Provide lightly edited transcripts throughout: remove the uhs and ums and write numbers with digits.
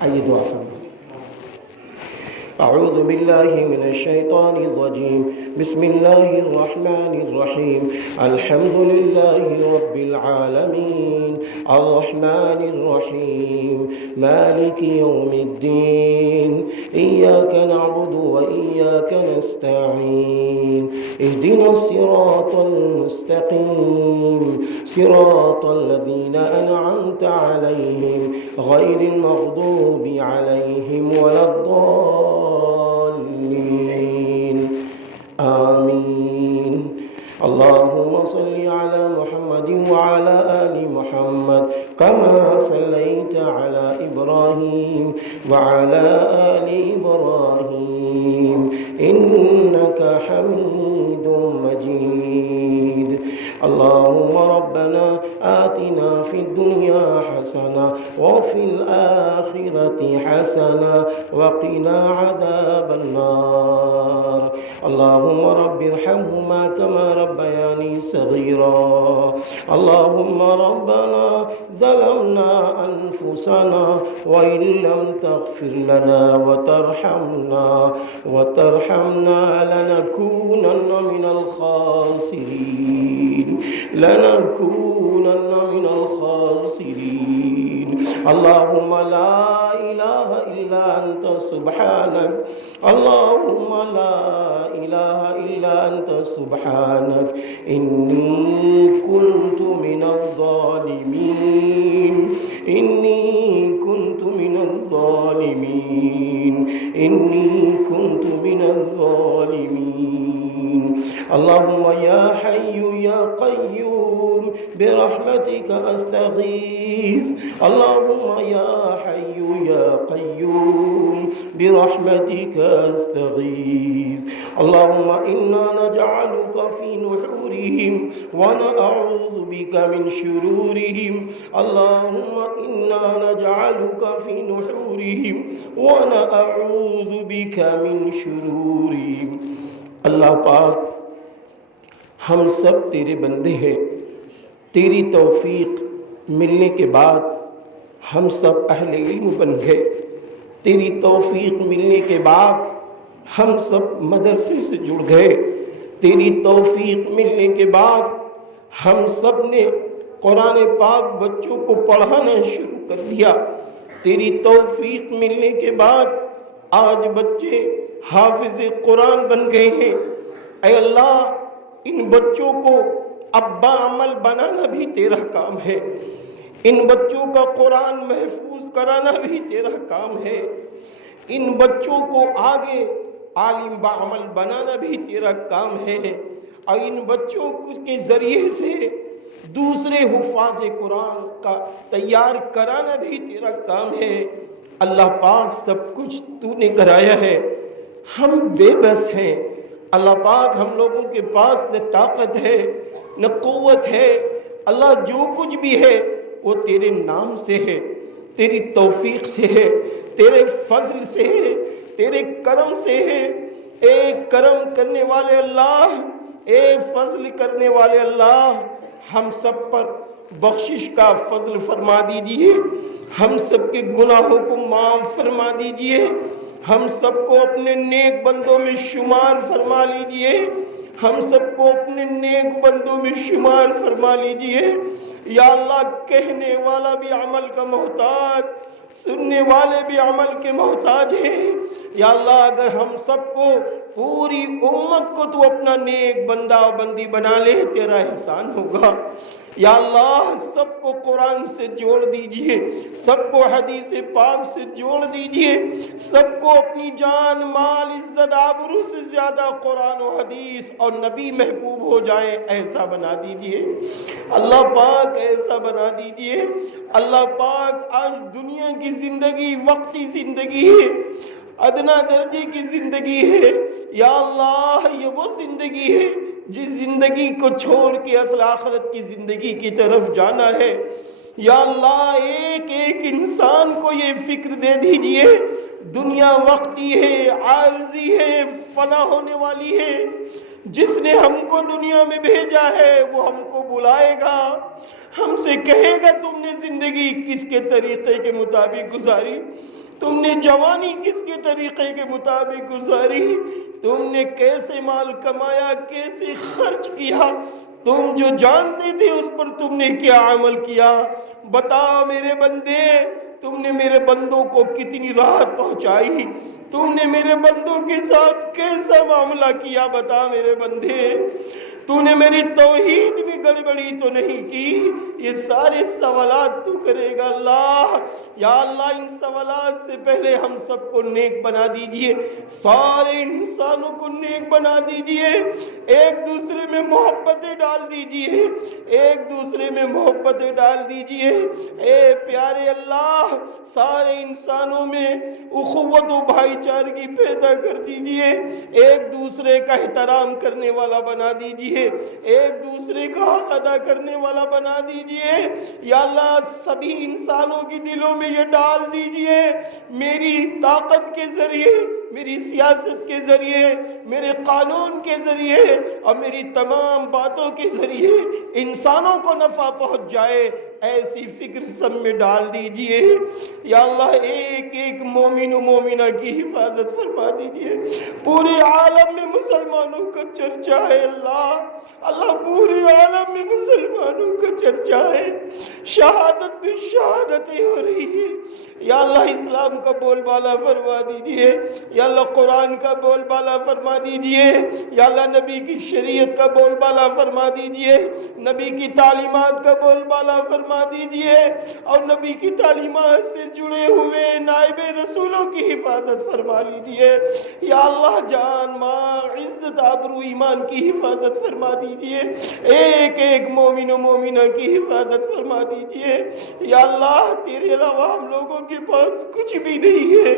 آئیے دعا فرمائیں۔ أعوذ بالله من الشيطان الرجيم بسم الله الرحمن الرحيم الحمد لله رب العالمين الرحمن الرحيم مالك يوم الدين إياك نعبد وإياك نستعين اهدنا الصراط المستقيم صراط الذين أنعمت عليهم غير المغضوب عليهم ولا الضالين آمين اللهم صل على محمد وعلى آل محمد كما صليت على إبراهيم وعلى آل إبراهيم إنك حميد مجيد اللهم ربنا آتنا في الدنيا حسنة وفي الآخرة حسنة وقنا عذاب النار اللهم رب ارحمهما كما ربياني صغيرا اللهم ربنا ظلمنا أنفسنا وإن لم تغفر لنا وترحمنا لنكونن من الخاسرين اللهم لا إله إلا أنت سبحانك اللهم لا إله إلا أنت سبحانك إني كنت من الظالمين اللهم يا حي يا قيوم برحمتك أستغيث اللهم يا حي يا قيوم برحمتك أستغيث اللهم إنا نجعلك في نحورهم ونعوذ بك من شرورهم اللهم إنا نجعلك في نحورهم ونعوذ بك من شرورهم اللہ پاک ہم سب تیرے بندے ہیں، تیری توفیق ملنے کے بعد ہم سب اہل علم بن گئے، تیری توفیق ملنے کے بعد ہم سب مدرسے سے جڑ گئے، تیری توفیق ملنے کے بعد ہم سب نے قرآن پاک بچوں کو پڑھانا شروع کر دیا، تیری توفیق ملنے کے بعد آج بچے حافظ قرآن بن گئے ہیں۔ اے اللہ ان بچوں کو ابا عمل بنانا بھی تیرا کام ہے، ان بچوں کا قرآن محفوظ کرانا بھی تیرا کام ہے، ان بچوں کو آگے عالم بعمل بنانا بھی تیرا کام ہے، اور ان بچوں کے ذریعے سے دوسرے حفاظ قرآن کا تیار کرانا بھی تیرا کام ہے۔ اللہ پاک سب کچھ تو نے کرایا ہے، ہم بے بس ہیں اللہ پاک، ہم لوگوں کے پاس نہ طاقت ہے نہ قوت ہے، اللہ جو کچھ بھی ہے وہ تیرے نام سے ہے، تیری توفیق سے ہے، تیرے فضل سے ہے، تیرے کرم سے ہے۔ اے کرم کرنے والے اللہ، اے فضل کرنے والے اللہ، ہم سب پر بخشش کا فضل فرما دیجئے، ہم سب کے گناہوں کو معاف فرما دیجئے، ہم سب کو اپنے نیک بندوں میں شمار فرما لیجئے، ہم سب کو اپنے نیک بندوں میں شمار فرما لیجئے۔ یا اللہ کہنے والا بھی عمل کا محتاج، سننے والے بھی عمل کے محتاج ہیں۔ یا اللہ اگر ہم سب کو، پوری امت کو تو اپنا نیک بندہ و بندی بنا لے، تیرا احسان ہوگا۔ یا اللہ سب کو قرآن سے جوڑ دیجئے، سب کو حدیث پاک سے جوڑ دیجئے، سب کو اپنی جان مال عزت آبرو سے زیادہ قرآن و حدیث اور نبی محبوب ہو جائے، ایسا بنا دیجئے اللہ پاک، ایسا بنا دیجئے اللہ پاک۔ آج دنیا کی زندگی وقتی زندگی ہے، ادنا درجے کی زندگی ہے۔ یا اللہ یہ وہ زندگی ہے جس زندگی کو چھوڑ کے اصل آخرت کی زندگی کی طرف جانا ہے۔ یا اللہ ایک ایک انسان کو یہ فکر دے دیجئے، دنیا وقتی ہے، عارضی ہے، فنا ہونے والی ہے۔ جس نے ہم کو دنیا میں بھیجا ہے وہ ہم کو بلائے گا، ہم سے کہے گا تم نے زندگی کس کے طریقے کے مطابق گزاری، تم نے جوانی کس کے طریقے کے مطابق گزاری، تم نے کیسے مال کمایا، کیسے خرچ کیا، تم جو جانتے تھے اس پر تم نے کیا عمل کیا۔ بتا میرے بندے، تم نے میرے بندوں کو کتنی راحت پہنچائی، تم نے میرے بندوں کے ساتھ کیسا معاملہ کیا، بتا میرے بندے۔ تو نے میری توحید میں گڑبڑی تو نہیں کی؟ یہ سارے سوالات تو کرے گا اللہ۔ یا اللہ ان سوالات سے پہلے ہم سب کو نیک بنا دیجئے، سارے انسانوں کو نیک بنا دیجئے، ایک دوسرے میں محبتیں ڈال دیجئے، ایک دوسرے میں محبتیں ڈال دیجئے۔ اے پیارے اللہ، سارے انسانوں میں اخوت و بھائی چارگی پیدا کر دیجئے، ایک دوسرے کا احترام کرنے والا بنا دیجئے، ایک دوسرے کا حق ادا کرنے والا بنا دیجئے۔ یا اللہ سبھی انسانوں کی دلوں میں یہ ڈال دیجئے، میری طاقت کے ذریعے، میری سیاست کے ذریعے، میرے قانون کے ذریعے اور میری تمام باتوں کے ذریعے انسانوں کو نفع پہنچ جائے، ایسی فکر سب میں ڈال دیجئے۔ یا اللہ ایک ایک مومن و مومنہ کی حفاظت فرما دیجئے، پورے عالم میں مسلمانوں کا چرچا ہے اللہ پورے عالم میں مسلمانوں کا چرچا ہے، شہادت بھی شہادتیں ہو رہی ہیں۔ یا اللہ اسلام کا بول بالا فرما دیجئے، یا اللہ قرآن کا بول بالا فرما دیجئے، یا اللہ نبی کی شریعت کا بول بالا فرما دیجئے، نبی کی تعلیمات کا بول بالا فرما دیجئے، اور نبی کی تعلیمات سے جڑے ہوئے نائب رسولوں کی حفاظت فرما لیجئے۔ یا اللہ جان مال عزت آبرو ایمان کی حفاظت فرما دیجئے، ایک ایک مومن و مومنہ کی حفاظت فرما دیجئے۔ یا اللہ تیرے علاوہ ہم لوگوں کے پاس کچھ بھی نہیں ہے،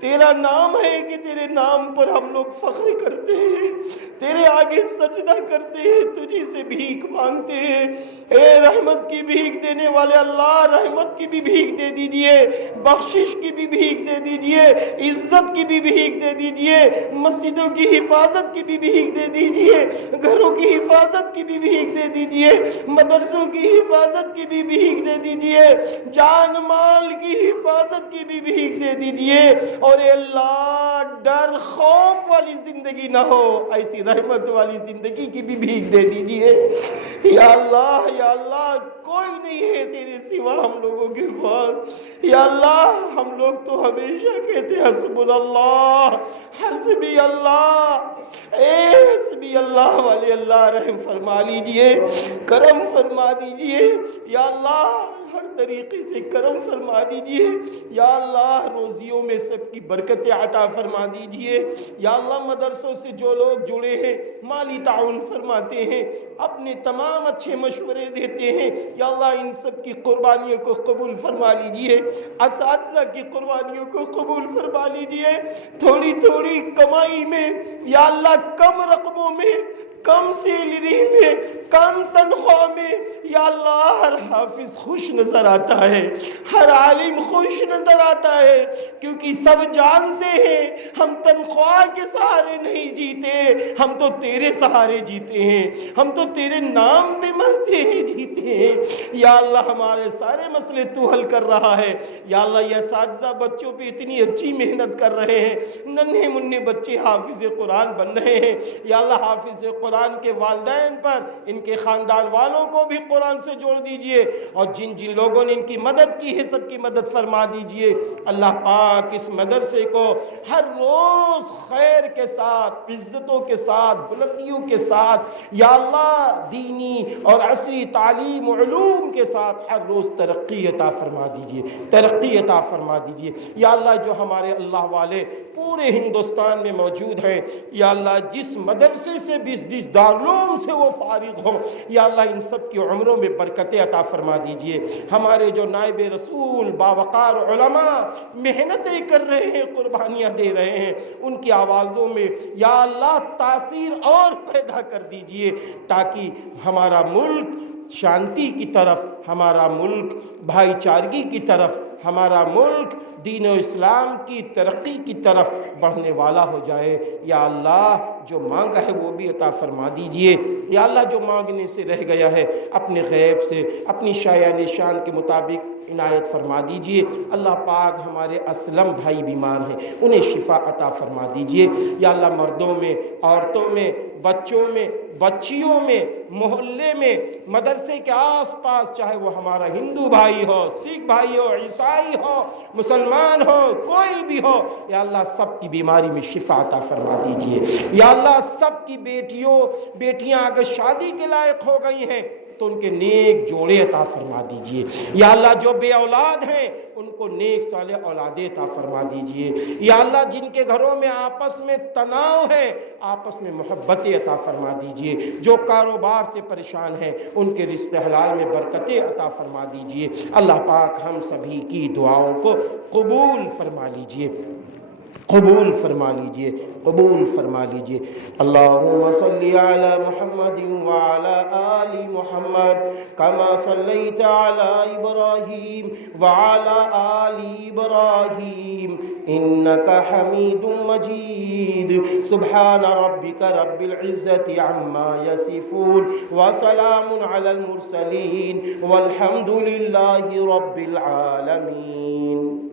تیرا نام ہے کہ تیرے نام پر ہم لوگ فخر کرتے ہیں، تیرے آگے سجدہ کرتے ہیں، تجھے سے بھیک مانگتے ہیں۔ اے رحمت کی بھیک دینے والے اللہ، رحمت کی بھی بھیک دے دیجئے، بخشش کی بھی بھیک دے دیجئے، عزت کی بھی بھیک دے دیجئے، مسجدوں کی حفاظت کی بھی بھیک دے دیجئے، گھروں کی حفاظت کی بھی بھیک دے دیجئے، مدرسوں کی حفاظت کی بھی بھیک دے دیجئے، جان مال کی حفاظت کی بھی بھیک دے دیجئے، اور اے اللہ ڈر خوف والی زندگی نہ ہو، ایسی رحمت والی زندگی کی بھی بھیک دے دیجئے۔ یا اللہ کوئی نہیں ہے تیرے سوا ہم لوگوں کے پاس۔ یا اللہ ہم لوگ تو ہمیشہ کہتے ہیں حسبنا اللہ، حسبی اللہ، اے حسبی اللہ والے اللہ رحم فرما لیجئے، کرم فرما دیجئے۔ یا اللہ ہر طریقے سے کرم فرما دیجئے۔ یا اللہ روزیوں میں سب کی برکتیں عطا فرما دیجئے۔ یا اللہ مدرسوں سے جو لوگ جڑے ہیں مالی تعاون فرماتے ہیں، اپنے تمام اچھے مشورے دیتے ہیں، یا اللہ ان سب کی قربانیوں کو قبول فرما لیجئے، اساتذہ کی قربانیوں کو قبول فرما لیجئے۔ تھوڑی تھوڑی کمائی میں، یا اللہ کم رقموں میں، کم سیلری میں، کم تنخواہ میں، یا اللہ ہر حافظ خوش نظر آتا ہے، ہر عالم خوش نظر آتا ہے، کیونکہ سب جانتے ہیں ہم تنخواہ کے سہارے نہیں جیتے، ہم تو تیرے سہارے جیتے ہیں، ہم تو تیرے نام پہ مرتے ہیں جیتے ہیں۔ یا اللہ ہمارے سارے مسئلے تو حل کر رہا ہے۔ یا اللہ یہ اساتذہ بچوں پہ اتنی اچھی محنت کر رہے ہیں، ننھے منھے بچے حافظ قرآن بن رہے ہیں۔ یا اللہ حافظ قرآن کے والدین پر، ان کے خاندان والوں کو بھی قرآن سے جوڑ دیجئے، اور جن جن لوگوں نے ان کی مدد کی ہے سب کی مدد فرما دیجئے۔ اللہ پاک اس مدرسے کو ہر روز خیر کے ساتھ، عزتوں کے ساتھ، بلندیوں کے ساتھ، یا اللہ دینی اور عصری تعلیم و علوم کے ساتھ ہر روز ترقی عطا فرما دیجئے، ترقی عطا فرما دیجئے۔ یا اللہ جو ہمارے اللہ والے پورے ہندوستان میں موجود ہیں، یا اللہ جس مدرسے سے جس دارالعلوم سے وہ فارغ ہوں، یا اللہ ان سب کی عمروں میں برکتیں عطا فرما دیجئے۔ ہمارے جو نائب رسول باوقار علماء محنتیں کر رہے ہیں، قربانیاں دے رہے ہیں، ان کی آوازوں میں یا اللہ تاثیر اور پیدا کر دیجئے، تاکہ ہمارا ملک شانتی کی طرف، ہمارا ملک بھائی چارگی کی طرف، ہمارا ملک دین و اسلام کی ترقی کی طرف بڑھنے والا ہو جائے۔ یا اللہ جو مانگا ہے وہ بھی عطا فرما دیجئے۔ یا اللہ جو مانگنے سے رہ گیا ہے اپنے غیب سے اپنی شایان شان کے مطابق عنایت فرما دیجئے۔ اللہ پاک ہمارے اسلم بھائی بیمار ہیں، انہیں شفا عطا فرما دیجئے۔ یا اللہ مردوں میں، عورتوں میں، بچوں میں، بچیوں میں، محلے میں، مدرسے کے آس پاس، چاہے وہ ہمارا ہندو بھائی ہو، سکھ بھائی ہو، عیسائی ہو، مسلمان ہو، کوئی بھی ہو، یا اللہ سب کی بیماری میں شفا عطا فرما دیجئے۔ یا اللہ سب کی بیٹیاں اگر شادی کے لائق ہو گئی ہیں تو ان کے نیک جوڑے عطا فرما دیجئے۔ یا اللہ جو بے اولاد ہیں ان کو نیک صالح اولادیں عطا فرما دیجئے۔ یا اللہ جن کے گھروں میں آپس میں تناؤ ہے آپس میں محبتیں عطا فرما دیجئے۔ جو کاروبار سے پریشان ہیں ان کے رزق حلال میں برکتیں عطا فرما دیجئے۔ اللہ پاک ہم سبھی کی دعاؤں کو قبول فرما لیجئے، قبول فرما لیجئے، قبول فرما لیجئے۔ اللہم صلی علی محمد وعلی آل محمد کما صلیت علی ابراہیم وعلی آل ابراہیم انکا حمید مجید۔ سبحان ربک رب العزت عما یصفون وسلام علی المرسلین والحمد للہ رب العالمین۔